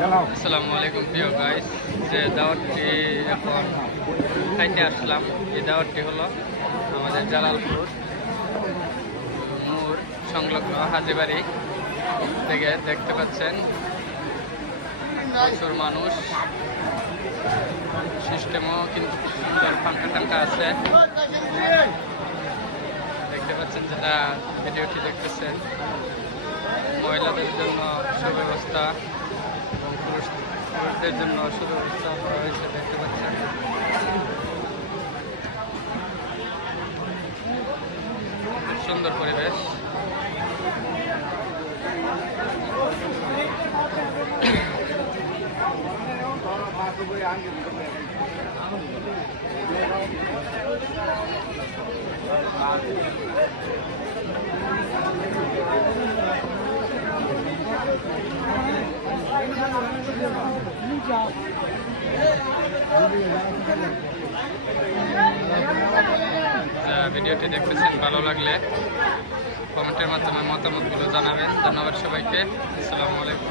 আসসালামু আলাইকুম প্রিয় গাইস, যে দাওয়াতটি এখন খাইতে আসলাম, এই দাওয়াতটি হলো আমাদের জালালপুর মোড় সংলগ্ন হাজিবাড়ি থেকে। দেখতে পাচ্ছেন প্রচুর মানুষ, সিস্টেমও কিন্তু সুন্দর ফাঁকা টাঙ্কা আছে। দেখতে পাচ্ছেন যেটা ভিডিওটি দেখতেছেন, মহিলাদের জন্য সুব্যবস্থা এবং পুরুষদের জন্য সুব্যবস্থা করা হয়েছে। দেখতে পাচ্ছেন খুব সুন্দর পরিবেশ। ভিডিওটি দেখতেছেন, ভালো লাগলে কমেন্টের মাধ্যমে মতামতগুলো জানাবেন। ধন্যবাদ সবাইকে। আসসালামু আলাইকুম।